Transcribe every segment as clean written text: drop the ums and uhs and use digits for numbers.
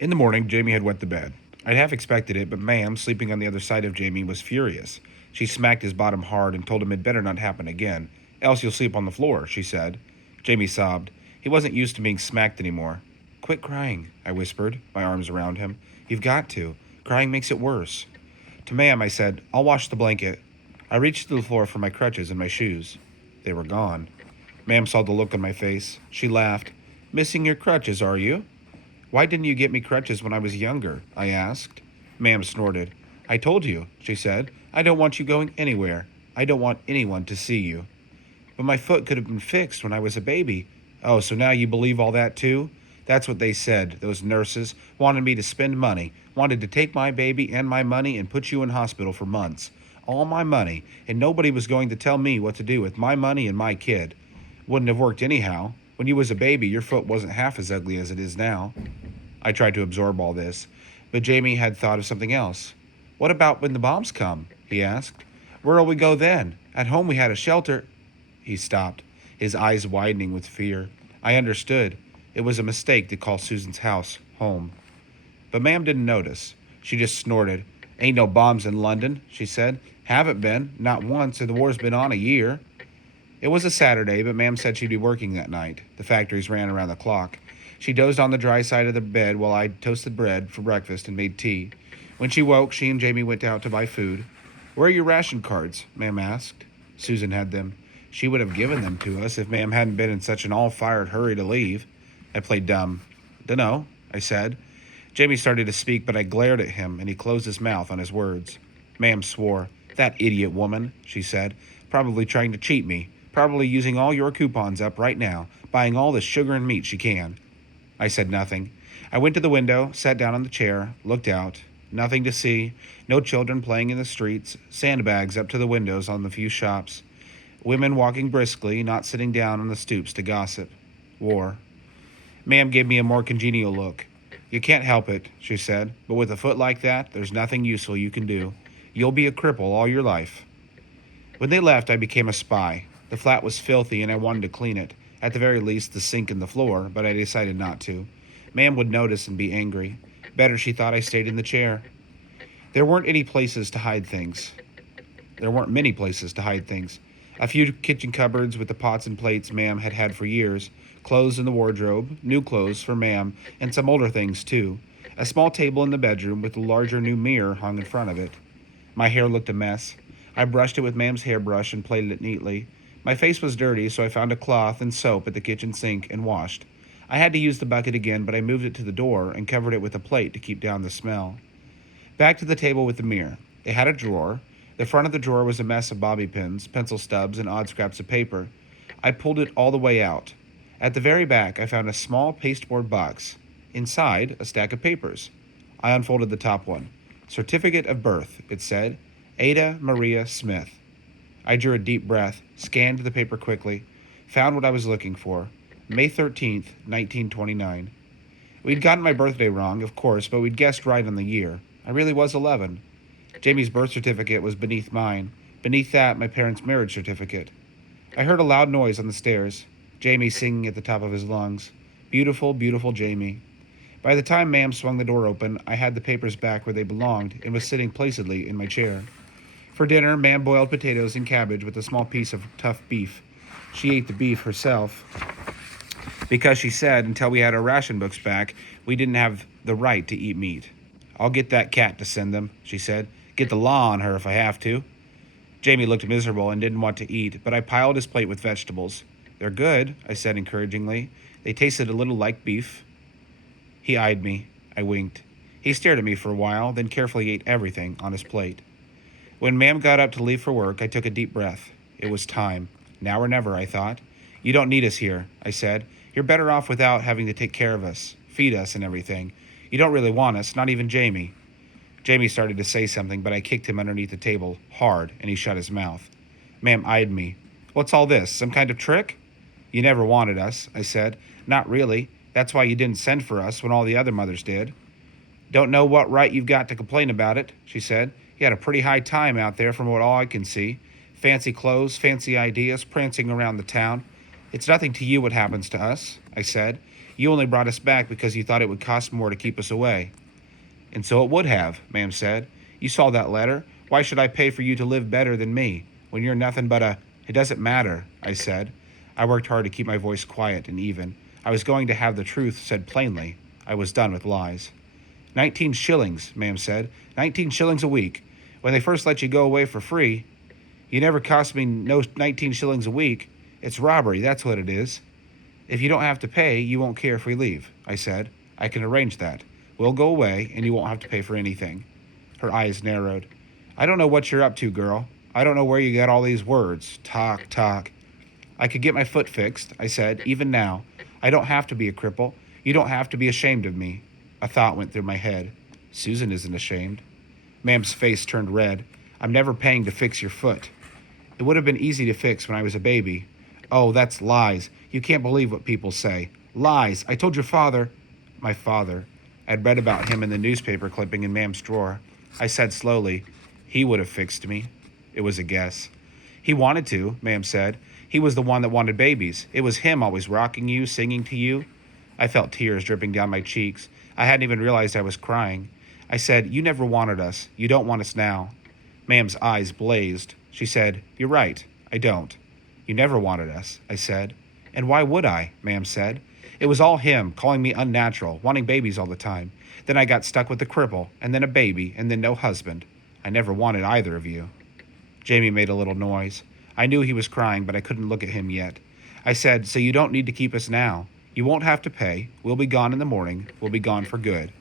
In the morning, Jamie had wet the bed. I'd half expected it, but Ma'am, sleeping on the other side of Jamie, was furious. She smacked his bottom hard and told him it better not happen again, else you'll sleep on the floor, she said. Jamie sobbed. He wasn't used to being smacked anymore. Quit crying, I whispered, my arms around him. You've got to. Crying makes it worse. To Ma'am, I said, I'll wash the blanket. I reached to the floor for my crutches and my shoes. They were gone. Ma'am saw the look on my face. She laughed. Missing your crutches, are you? Why didn't you get me crutches when I was younger? I asked. Ma'am snorted. I told you, she said. I don't want you going anywhere. I don't want anyone to see you. But my foot could have been fixed when I was a baby. Oh, so now you believe all that too? That's what they said. Those nurses wanted me to spend money, wanted to take my baby and my money and put you in hospital for months. All my money, and nobody was going to tell me what to do with my money and my kid. Wouldn't have worked anyhow. When you was a baby, your foot wasn't half as ugly as it is now. I tried to absorb all this, but Jamie had thought of something else. What about when the bombs come? He asked. Where'll we go then? At home we had a shelter. He stopped, his eyes widening with fear. I understood. It was a mistake to call Susan's house home. But Ma'am didn't notice. She just snorted. Ain't no bombs in London, she said. Haven't been, not once, and the war's been on a year. It was a Saturday, but Ma'am said she'd be working that night. The factories ran around the clock. She dozed on the dry side of the bed while I toasted bread for breakfast and made tea. When she woke, she and Jamie went out to buy food. Where are your ration cards? Ma'am asked. Susan had them. She would have given them to us if Ma'am hadn't been in such an all-fired hurry to leave. I played dumb. Dunno, I said. Jamie started to speak, but I glared at him, and he closed his mouth on his words. Ma'am swore. That idiot woman, she said. Probably trying to cheat me. Probably using all your coupons up right now, buying all the sugar and meat she can. I said nothing. I went to the window, sat down on the chair, looked out. Nothing to see. No children playing in the streets. Sandbags up to the windows on the few shops. Women walking briskly, not sitting down on the stoops to gossip. War. Ma'am gave me a more congenial look. You can't help it, she said, but with a foot like that, there's nothing useful you can do. You'll be a cripple all your life. When they left, I became a spy. The flat was filthy and I wanted to clean it. At the very least, the sink and the floor, but I decided not to. Ma'am would notice and be angry. Better, she thought, I stayed in the chair. There weren't any places to hide things. There weren't many places to hide things. A few kitchen cupboards with the pots and plates Ma'am had had for years, clothes in the wardrobe, new clothes for Ma'am, and some older things too. A small table in the bedroom with a larger new mirror hung in front of it. My hair looked a mess. I brushed it with Ma'am's hairbrush and plaited it neatly. My face was dirty, so I found a cloth and soap at the kitchen sink and washed. I had to use the bucket again, but I moved it to the door and covered it with a plate to keep down the smell. Back to the table with the mirror. It had a drawer. The front of the drawer was a mess of bobby pins, pencil stubs, and odd scraps of paper. I pulled it all the way out. At the very back, I found a small pasteboard box. Inside, a stack of papers. I unfolded the top one. Certificate of birth, it said. Ada Maria Smith. I drew a deep breath, scanned the paper quickly, found what I was looking for. May 13th, 1929. We'd gotten my birthday wrong, of course, but we'd guessed right on the year. I really was 11. Jamie's birth certificate was beneath mine. Beneath that, my parents' marriage certificate. I heard a loud noise on the stairs. Jamie singing at the top of his lungs. Beautiful, beautiful Jamie. By the time Ma'am swung the door open, I had the papers back where they belonged and was sitting placidly in my chair. For dinner, Ma'am boiled potatoes and cabbage with a small piece of tough beef. She ate the beef herself because she said until we had our ration books back, we didn't have the right to eat meat. I'll get that cat to send them, she said. Get the law on her if I have to. Jamie looked miserable and didn't want to eat, but I piled his plate with vegetables. They're good, I said encouragingly. They tasted a little like beef. He eyed me. I winked. He stared at me for a while, then carefully ate everything on his plate. When Ma'am got up to leave for work, I took a deep breath. It was time. Now or never, I thought. You don't need us here, I said. You're better off without having to take care of us, feed us and everything. You don't really want us, not even Jamie. Jamie started to say something, but I kicked him underneath the table, hard, and he shut his mouth. Ma'am eyed me. What's all this, some kind of trick? You never wanted us, I said. Not really. That's why you didn't send for us when all the other mothers did. Don't know what right you've got to complain about it, she said. You had a pretty high time out there from what all I can see. Fancy clothes, fancy ideas, prancing around the town. It's nothing to you what happens to us, I said. You only brought us back because you thought it would cost more to keep us away." "And so it would have," Ma'am said. "You saw that letter. Why should I pay for you to live better than me, when you're nothing but a—" "It doesn't matter," I said. I worked hard to keep my voice quiet and even. I was going to have the truth said plainly. I was done with lies. 19 shillings, Ma'am said. 19 shillings a week. When they first let you go away for free, you never cost me no 19 shillings a week. It's robbery, that's what it is. If you don't have to pay, you won't care if we leave, I said. I can arrange that. We'll go away, and you won't have to pay for anything. Her eyes narrowed. I don't know what you're up to, girl. I don't know where you got all these words. Talk, talk. I could get my foot fixed, I said, even now. I don't have to be a cripple. You don't have to be ashamed of me. A thought went through my head. Susan isn't ashamed. Ma'am's face turned red. I'm never paying to fix your foot. It would have been easy to fix when I was a baby. Oh, that's lies. You can't believe what people say. Lies. I told your father. My father. I'd read about him in the newspaper clipping in Ma'am's drawer. I said slowly, he would have fixed me. It was a guess. He wanted to, Ma'am said. He was the one that wanted babies. It was him always rocking you, singing to you. I felt tears dripping down my cheeks. I hadn't even realized I was crying. I said, you never wanted us. You don't want us now. Ma'am's eyes blazed. She said, you're right. I don't. You never wanted us, I said. And why would I? Ma'am said. It was all him, calling me unnatural, wanting babies all the time. Then I got stuck with a cripple, and then a baby, and then no husband. I never wanted either of you. Jamie made a little noise. I knew he was crying, but I couldn't look at him yet. I said, so you don't need to keep us now. You won't have to pay. We'll be gone in the morning. We'll be gone for good.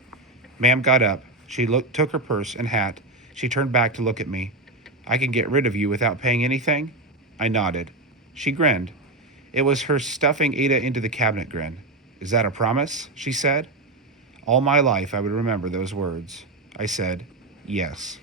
Ma'am got up. She took her purse and hat. She turned back to look at me. I can get rid of you without paying anything? I nodded. She grinned. It was her stuffing Ada into the cabinet grin. Is that a promise? She said. All my life I would remember those words. I said, yes.